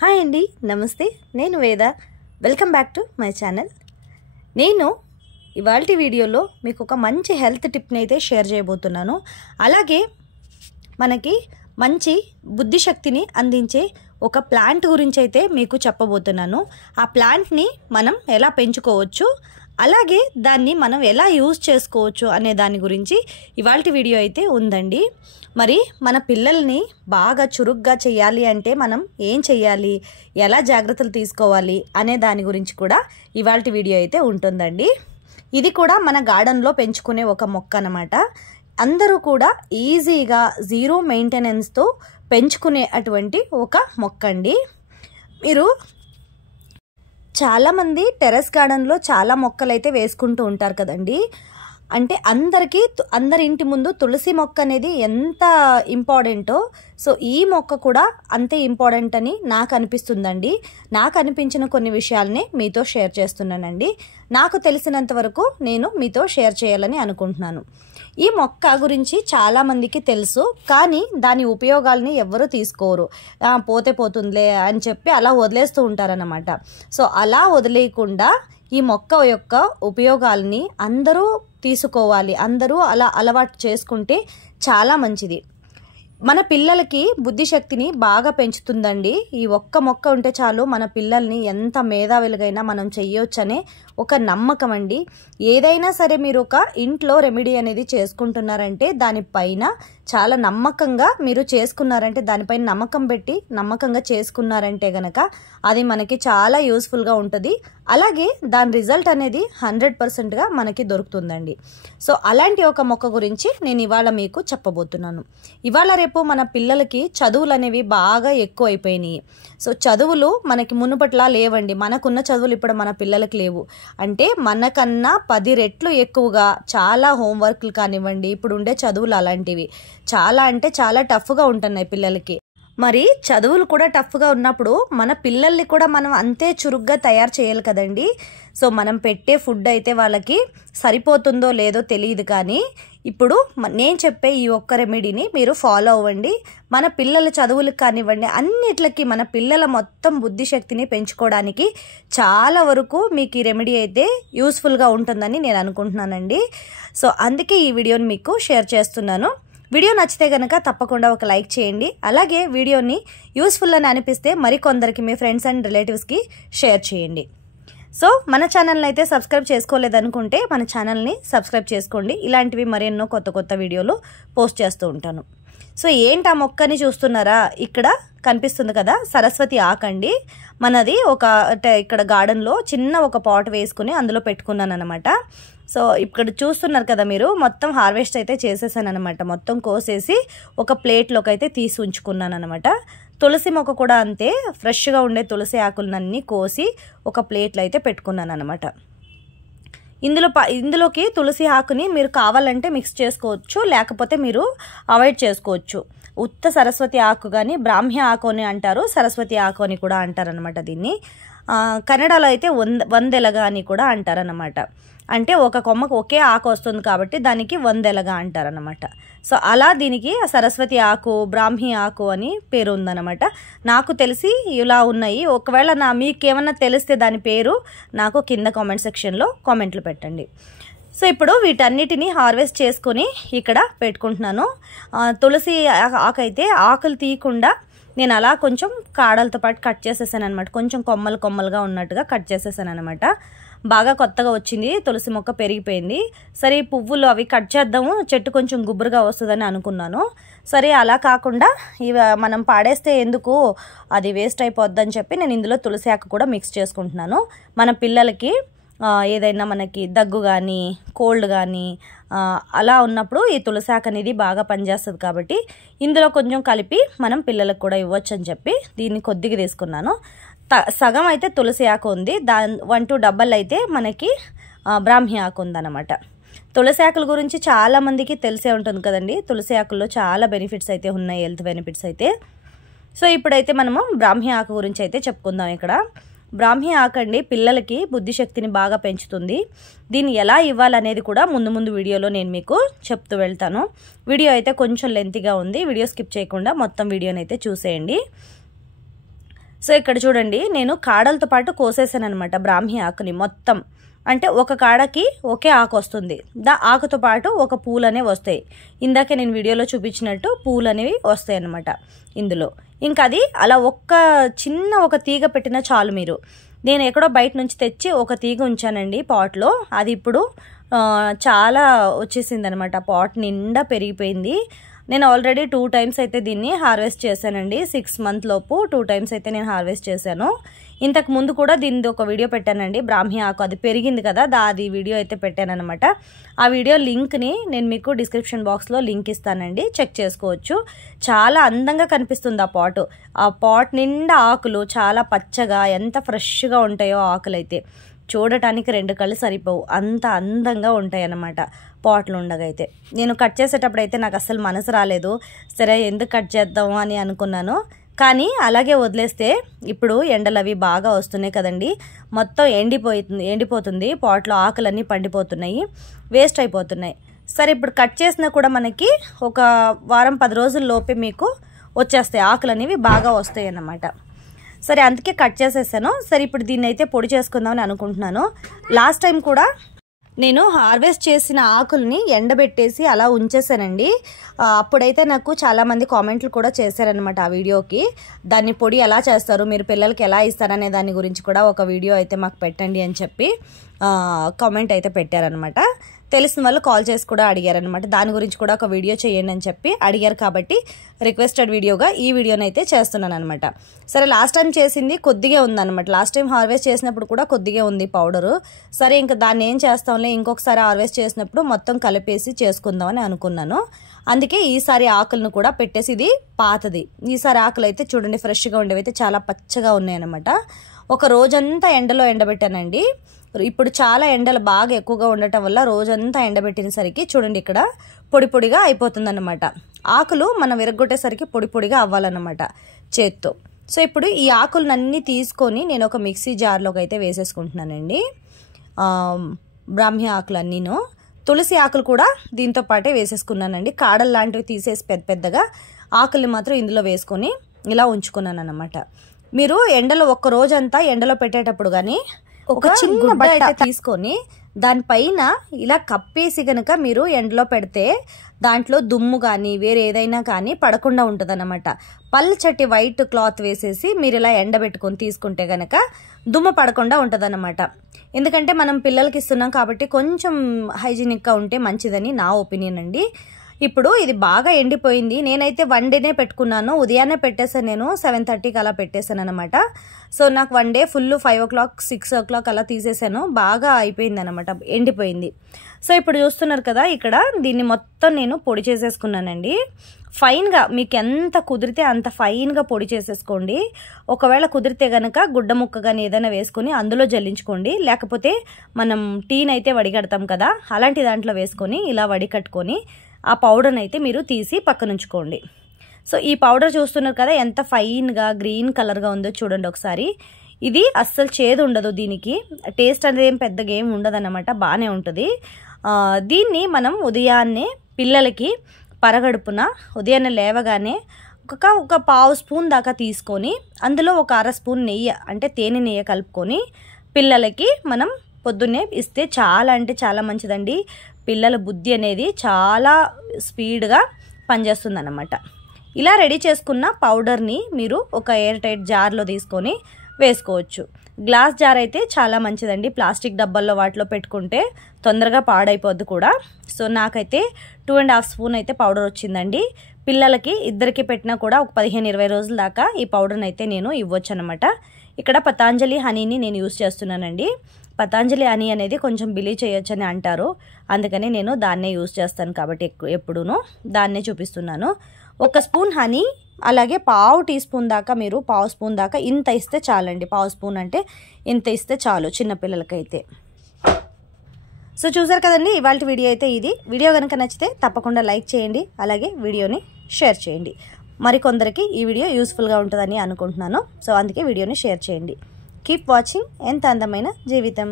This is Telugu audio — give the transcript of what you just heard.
హాయ్ అండి, నమస్తే. నేను వేద. Welcome back to my channel. నేను ఇవాల్టి వీడియోలో మీకు ఒక మంచి హెల్త్ టిప్ని అయితే షేర్ చేయబోతున్నాను. అలాగే మనకి మంచి బుద్ధిశక్తిని అందించే ఒక ప్లాంట్ గురించి అయితే మీకు చెప్పబోతున్నాను. ఆ ప్లాంట్ని మనం ఎలా పెంచుకోవచ్చు, అలాగే దాన్ని మనం ఎలా యూజ్ చేసుకోవచ్చు అనే దాని గురించి ఇవాల్టి వీడియో అయితే ఉందండి. మరి మన పిల్లల్ని బాగా చురుగ్గా చేయాలి అంటే మనం ఏం చేయాలి, ఎలా జాగ్రత్తలు తీసుకోవాలి అనే దాని గురించి కూడా ఇవాల్టి వీడియో అయితే ఉంటుందండి. ఇది కూడా మన గార్డెన్లో పెంచుకునే ఒక మొక్క అన్నమాట. అందరూ కూడా ఈజీగా జీరో మెయింటెనెన్స్తో పెంచుకునే అటువంటి ఒక మొక్క అండి. మీరు చాలామంది టెర్రస్ గార్డెన్లో చాలా మొక్కలు అయితే వేసుకుంటూ ఉంటారు కదండి. అంటే అందరి ఇంటి ముందు తులసి మొక్క అనేది ఎంత ఇంపార్టెంటో, సో ఈ మొక్క కూడా అంతే ఇంపార్టెంట్ అని నాకు అనిపిస్తుందండి. నాకు అనిపించిన కొన్ని విషయాల్ని మీతో షేర్ చేస్తున్నానండి. నాకు తెలిసినంత వరకు నేను మీతో షేర్ చేయాలని అనుకుంటున్నాను. ఈ మొక్క గురించి చాలామందికి తెలుసు, కానీ దాని ఉపయోగాల్ని ఎవ్వరూ తీసుకోరు. పోతే పోతుందిలే అని చెప్పి అలా వదిలేస్తూ ఉంటారన్నమాట. సో అలా వదిలేయకుండా ఈ మొక్క యొక్క ఉపయోగాల్ని అందరూ తీసుకోవాలి. అందరూ అలా అలవాటు చేసుకుంటే చాలా మంచిది. మన పిల్లలకి బుద్ధిశక్తిని బాగా పెంచుతుందండి. ఈ ఒక్క మొక్క ఉంటే చాలు మన పిల్లల్ని ఎంత మేధావులుగైనా మనం చెయ్యొచ్చనే ఒక నమ్మకం అండి. ఏదైనా సరే మీరు ఒక ఇంట్లో రెమెడీ అనేది చేసుకుంటున్నారంటే దానిపైన చాలా నమ్మకంగా మీరు చేసుకున్నారంటే, దానిపైన నమ్మకం పెట్టి నమ్మకంగా చేసుకున్నారంటే గనక అది మనకి చాలా యూస్ఫుల్గా ఉంటుంది. అలాగే దాని రిజల్ట్ అనేది 100%గా మనకి దొరుకుతుందండి. సో అలాంటి ఒక మొక్క గురించి నేను ఇవాళ మీకు చెప్పబోతున్నాను. ఇవాళ రేపు మన పిల్లలకి చదువులు అనేవి బాగా ఎక్కువ అయిపోయినాయి. సో చదువులు మనకి మునుపట్లా లేవండి. మనకున్న చదువులు ఇప్పుడు మన పిల్లలకి లేవు. అంటే మనకన్నా 10 రెట్లు ఎక్కువగా చాలా హోంవర్క్లు కానివ్వండి, ఇప్పుడు ఉండే చదువులు అలాంటివి చాలా అంటే చాలా టఫ్గా ఉంటున్నాయి పిల్లలకి. మరి చదువులు కూడా టఫ్గా ఉన్నప్పుడు మన పిల్లల్ని కూడా మనం అంతే చురుగ్గా తయారు చేయాలి కదండి. సో మనం పెట్టే ఫుడ్ అయితే వాళ్ళకి సరిపోతుందో లేదో తెలియదు, కానీ ఇప్పుడు నేను చెప్పే ఈ ఒక్క రెమెడీని మీరు ఫాలో అవ్వండి. మన పిల్లల చదువులకు కానివ్వండి, అన్నిట్లకి మన పిల్లల మొత్తం బుద్ధిశక్తిని పెంచుకోవడానికి చాలా వరకు మీకు ఈ రెమెడీ అయితే యూస్ఫుల్గా ఉంటుందని నేను అనుకుంటున్నానండి. సో అందుకే ఈ వీడియోని మీకు షేర్ చేస్తున్నాను. వీడియో నచ్చితే కనుక తప్పకుండా ఒక లైక్ చేయండి. అలాగే వీడియోని యూస్ఫుల్ అని అనిపిస్తే మరికొందరికి మీ ఫ్రెండ్స్ అండ్ రిలేటివ్స్కి షేర్ చేయండి. సో మన ఛానల్ని అయితే సబ్స్క్రైబ్ చేసుకోలేదనుకుంటే మన ఛానల్ని సబ్స్క్రైబ్ చేసుకోండి. ఇలాంటివి మరెన్నో కొత్త కొత్త వీడియోలు పోస్ట్ చేస్తూ ఉంటాను. సో ఏంటి ఆ మొక్కని చూస్తున్నారా? ఇక్కడ కనిపిస్తుంది కదా, సరస్వతి ఆకండి. మనది ఇక్కడ గార్డెన్లో చిన్న ఒక పాట్ వేసుకుని అందులో పెట్టుకున్నాను అనమాట. సో ఇక్కడ చూస్తున్నారు కదా మీరు, మొత్తం హార్వెస్ట్ అయితే చేసేసాను అనమాట. మొత్తం కోసేసి ఒక ప్లేట్లోకి అయితే తీసి ఉంచుకున్నాను అనమాట. తులసి మొక్క కూడా అంతే, ఫ్రెష్గా ఉండే తులసి ఆకులన్నీ కోసి ఒక ప్లేట్లో అయితే పెట్టుకున్నాను అనమాట. ఇందులోకి తులసి ఆకుని మీరు కావాలంటే మిక్స్ చేసుకోవచ్చు, లేకపోతే మీరు అవాయిడ్ చేసుకోవచ్చు. ఉత్త సరస్వతి ఆకు కానీ బ్రాహ్మ్య ఆకు అని అంటారు, సరస్వతి ఆకు అని కూడా అంటారనమాట. దీన్ని కన్నడలో అయితే వందెలగా అని కూడా అంటారనమాట. అంటే ఒక కొమ్మకు ఒకే ఆకు వస్తుంది కాబట్టి దానికి వందెలగా అంటారనమాట. సో అలా దీనికి సరస్వతి ఆకు, బ్రాహ్మీ ఆకు అని పేరు ఉందన్నమాట. నాకు తెలిసి ఇలా ఉన్నాయి. ఒకవేళ మీకేమన్నా తెలిస్తే దాని పేరు నాకు కింద కామెంట్ సెక్షన్లో కామెంట్లు పెట్టండి. సో ఇప్పుడు వీటన్నిటిని హార్వెస్ట్ చేసుకొని ఇక్కడ పెట్టుకుంటున్నాను. తులసి ఆకు అయితే ఆకులు తీయకుండా నేను అలా కొంచెం కాడలతో పాటు కట్ చేసేసాను అనమాట. కొంచెం కొమ్మలుగా ఉన్నట్టుగా కట్ చేసేసాను అనమాట. బాగా కొత్తగా వచ్చింది, తులసి మొక్క పెరిగిపోయింది. సరే పువ్వులు అవి కట్ చేద్దాము, చెట్టు కొంచెం గుబురుగా వస్తుందని అనుకున్నాను. సరే అలా కాకుండా ఇవి మనం పాడేస్తే ఎందుకు, అది వేస్ట్ అయిపోద్దని చెప్పి నేను ఇందులో తులసి ఆకు కూడా మిక్స్ చేసుకుంటున్నాను. మన పిల్లలకి ఏదైనా మనకి దగ్గు కానీ కోల్డ్ కానీ అలా ఉన్నప్పుడు ఈ తులసి ఆకు అనేది బాగా పనిచేస్తుంది కాబట్టి ఇందులో కొంచెం కలిపి మనం పిల్లలకు కూడా ఇవ్వచ్చు అని చెప్పి దీన్ని కొద్దిగా తీసుకున్నాను. సగం అయితే తులసి ఆకు ఉంది, 1-2 డబ్బాలు అయితే మనకి బ్రాహ్మీ ఆకు ఉందన్నమాట. తులసి ఆకుల గురించి చాలామందికి తెలిసే ఉంటుంది కదండి. తులసి ఆకుల్లో చాలా బెనిఫిట్స్ అయితే ఉన్నాయి, హెల్త్ బెనిఫిట్స్ అయితే. సో ఇప్పుడైతే మనము బ్రాహ్మీ ఆకు గురించి అయితే చెప్పుకుందాం. ఇక్కడ బ్రాహ్మీ ఆకు అండి పిల్లలకి బుద్ధిశక్తిని బాగా పెంచుతుంది. దీన్ని ఎలా ఇవ్వాలనేది కూడా ముందు వీడియోలో నేను మీకు చెప్తూ వెళ్తాను. వీడియో అయితే కొంచెం లెంతీగా ఉంది, వీడియో స్కిప్ చేయకుండా మొత్తం వీడియోని అయితే చూసేయండి. సో ఇక్కడ చూడండి, నేను కాడలతో పాటు కోసేసాను అనమాట బ్రాహ్మి ఆకుని మొత్తం. అంటే ఒక కాడకి ఒకే ఆకు వస్తుంది, ఆకుతో పాటు ఒక పూలు అనేవి వస్తాయి. ఇందాకే నేను వీడియోలో చూపించినట్టు పూలు అనేవి వస్తాయి అన్నమాట ఇందులో. ఇంకా అది అలా చిన్న ఒక తీగ పెట్టినా చాలు. మీరు నేను ఎక్కడో బయట నుంచి తెచ్చి ఒక తీగ ఉంచానండి పాట్లో. అది ఇప్పుడు చాలా వచ్చేసింది అనమాట, పాట్ నిండా పెరిగిపోయింది. నేను ఆల్రెడీ 2 times అయితే దీన్ని హార్వెస్ట్ చేశానండి. 6 month లోపు 2 times అయితే నేను హార్వెస్ట్ చేశాను. ఇంతకు ముందు కూడా దీనిది ఒక వీడియో పెట్టానండి, బ్రాహ్మి ఆకు అది పెరిగింది కదా, అది వీడియో అయితే పెట్టానమాట. ఆ వీడియో లింక్ని నేను మీకు డిస్క్రిప్షన్ బాక్స్లో లింక్ ఇస్తానండి, చెక్ చేసుకోవచ్చు. చాలా అందంగా కనిపిస్తుంది ఆ పాట్ నిండా ఆకులు, చాలా పచ్చగా ఎంత ఫ్రెష్గా ఉంటాయో ఆకులు అయితే. చూడటానికి 2 కళ్ళు సరిపోవు, అంత అందంగా ఉంటాయి అన్నమాట పాట్లు ఉండగైతే. నేను కట్ చేసేటప్పుడు అయితే నాకు అస్సలు మనసు రాలేదు, సరే ఎందుకు కట్ చేద్దాము అని అనుకున్నాను. కానీ అలాగే వదిలేస్తే ఇప్పుడు ఎండలు అవి బాగా వస్తున్నాయి కదండి, మొత్తం ఎండిపోతుంది పాట్లో, ఆకులన్నీ పండిపోతున్నాయి, వేస్ట్ అయిపోతున్నాయి. సరే ఇప్పుడు కట్ చేసినా కూడా మనకి ఒక వారం 10 రోజుల లోపే మీకు వచ్చేస్తాయి, ఆకులు అనేవి బాగా వస్తాయి అన్నమాట. సరే అందుకే కట్ చేసేసాను. సరే ఇప్పుడు దీన్ని అయితే పొడి చేసుకుందామని అనుకుంటున్నాను. లాస్ట్ టైం కూడా నేను హార్వెస్ట్ చేసిన ఆకుల్ని ఎండబెట్టేసి అలా ఉంచేసానండి. అప్పుడైతే నాకు చాలామంది కామెంట్లు కూడా చేశారనమాట ఆ వీడియోకి. దాన్ని పొడి ఎలా చేస్తారు, మీరు పిల్లలకి ఎలా ఇస్తారనే దాని గురించి కూడా ఒక వీడియో అయితే మాకు పెట్టండి అని చెప్పి కామెంట్ అయితే పెట్టారనమాట. తెలిసిన వాళ్ళు కాల్ చేసి కూడా అడిగారనమాట, దాని గురించి కూడా ఒక వీడియో చేయండి అని చెప్పి అడిగారు. కాబట్టి రిక్వెస్టెడ్ వీడియోగా ఈ వీడియోని అయితే చేస్తున్నాను అనమాట. సరే లాస్ట్ టైం చేసింది కొద్దిగా ఉందన్నమాట, లాస్ట్ టైం హార్వెస్ట్ చేసినప్పుడు కూడా కొద్దిగా ఉంది పౌడరు. సరే ఇంకా దాన్ని ఏం చేస్తాంలే, ఇంకొకసారి హార్వెస్ట్ చేసినప్పుడు మొత్తం కలిపేసి చేసుకుందామని అనుకున్నాను. అందుకే ఈసారి ఆకులను కూడా పెట్టేసి, ఇది పాతది, ఈసారి ఆకులు అయితే చూడండి ఫ్రెష్గా ఉండేవి అయితే చాలా పచ్చగా ఉన్నాయి అనమాట. ఒక రోజంతా ఎండలో ఎండబెట్టానండి. ఇప్పుడు చాలా ఎండలు బాగా ఎక్కువగా ఉండటం వల్ల రోజంతా ఎండబెట్టినసరికి చూడండి ఇక్కడ పొడి పొడిగా అయిపోతుంది అన్నమాట. ఆకులు మనం విరగొట్టేసరికి పొడి పొడిగా అవ్వాలన్నమాట చేత్తో. సో ఇప్పుడు ఈ ఆకులన్నీ తీసుకొని నేను ఒక మిక్సీ జార్లోకి అయితే వేసేసుకుంటున్నానండి. బ్రాహ్మి ఆకులు అన్నీను, తులసి ఆకులు కూడా దీంతో పాటే వేసేసుకున్నానండి. కాడలు లాంటివి తీసేసి పెద్దగా ఆకుల్ని మాత్రం ఇందులో వేసుకొని ఇలా ఉంచుకున్నాను అన్నమాట. మీరు ఎండలో ఒక్క రోజంతా ఎండలో పెట్టేటప్పుడు కానీ ఒక చిన్న బట్ట తీసుకొని దానిపైన ఇలా కప్పేసి గనక మీరు ఎండలో పెడితే దాంట్లో దుమ్ము కానీ వేరే ఏదైనా కానీ పడకుండా ఉంటుంది అన్నమాట. పల్చటి వైట్ క్లాత్ వేసేసి మీరు ఇలా ఎండబెట్టుకొని తీసుకుంటే గనక దుమ్ము పడకుండా ఉంటుంది అన్నమాట. ఎందుకంటే మనం పిల్లలకి ఇస్తున్నాం కాబట్టి కొంచెం హైజీనిక్గా ఉంటే మంచిదని నా ఒపీనియన్ అండి. ఇప్పుడు ఇది బాగా ఎండిపోయింది. నేనైతే 1 day పెట్టుకున్నాను, ఉదయాన్నే పెట్టేసాను, నేను 7:30కి అలా పెట్టేశాను అనమాట. సో నాకు 1 day ఫుల్ 5 o'clock 6 o'clock అలా తీసేసాను, బాగా అయిపోయింది అనమాట, ఎండిపోయింది. సో ఇప్పుడు చూస్తున్నారు కదా, ఇక్కడ దీన్ని మొత్తం నేను పొడి చేసేసుకున్నానండి. ఫైన్గా మీకు ఎంత కుదిరితే అంత ఫైన్గా పొడి చేసేసుకోండి. ఒకవేళ కుదిరితే కనుక గుడ్డ ముక్క కానీ ఏదైనా వేసుకొని అందులో జల్లించుకోండి, లేకపోతే మనం టీని అయితే వడిగడతాం కదా, అలాంటి దాంట్లో వేసుకొని ఇలా వడికట్టుకొని ఆ పౌడర్ని అయితే మీరు తీసి పక్కన ఉంచుకోండి. సో ఈ పౌడర్ చూస్తున్నారు కదా ఎంత ఫైన్గా గ్రీన్ కలర్గా ఉందో చూడండి ఒకసారి. ఇది అస్సలు చేదు ఉండదు, దీనికి టేస్ట్ అనేది ఏం పెద్దగా ఏం ఉండదు అన్నమాట, బాగానే ఉంటుంది. దీన్ని మనం ఉదయాన్నే పిల్లలకి పరగడుపున ఉదయాన్నే లేవగానే ఒక 1/2 స్పూన్ దాకా తీసుకొని అందులో ఒక 1/2 స్పూన్ నెయ్యి అంటే తేనె నెయ్యి కలుపుకొని పిల్లలకి మనం పొద్దున్నే ఇస్తే చాలా అంటే చాలా మంచిదండి. పిల్లల బుద్ధి అనేది చాలా స్పీడ్గా పనిచేస్తుంది అన్నమాట. ఇలా రెడీ చేసుకున్న పౌడర్ని మీరు ఒక ఎయిర్ టైట్ జార్లో తీసుకొని వేసుకోవచ్చు. గ్లాస్ జార్ అయితే చాలా మంచిదండి, ప్లాస్టిక్ డబ్బాల్లో వాటిలో పెట్టుకుంటే తొందరగా పాడైపోద్ది కూడా. సో నాకైతే 2.5 స్పూన్ అయితే పౌడర్ వచ్చిందండి. పిల్లలకి ఇద్దరికి పెట్టినా కూడా ఒక 15-20 రోజుల దాకా ఈ పౌడర్ని అయితే నేను ఇవ్వచ్చు అనమాట. ఇక్కడ పతాంజలి హనీని నేను యూజ్ చేస్తున్నానండి. పతాంజలి హనీ అనేది కొంచెం బిలీవ్ చేయొచ్చు అని అంటారు, అందుకని నేను దాన్నే యూజ్ చేస్తాను కాబట్టి ఎప్పుడూనూ దాన్నే చూపిస్తున్నాను. 1 స్పూన్ హనీ, అలాగే 1/2 టీ స్పూన్ దాకా, మీరు 1/2 స్పూన్ దాకా ఇంత ఇస్తే చాలండి. 1/2 స్పూన్ అంటే ఇంత ఇస్తే చాలు చిన్నపిల్లలకైతే. సో చూసారు కదండి ఇవాళ వీడియో అయితే ఇది. వీడియో కనుక నచ్చితే తప్పకుండా లైక్ చేయండి, అలాగే వీడియోని షేర్ చేయండి. మరికొందరికి ఈ వీడియో యూస్ఫుల్గా ఉంటుందని అనుకుంటున్నాను. సో అందుకే వీడియోని షేర్ చేయండి. కీప్ వాచింగ్ ఎంత అందమైన జీవితం.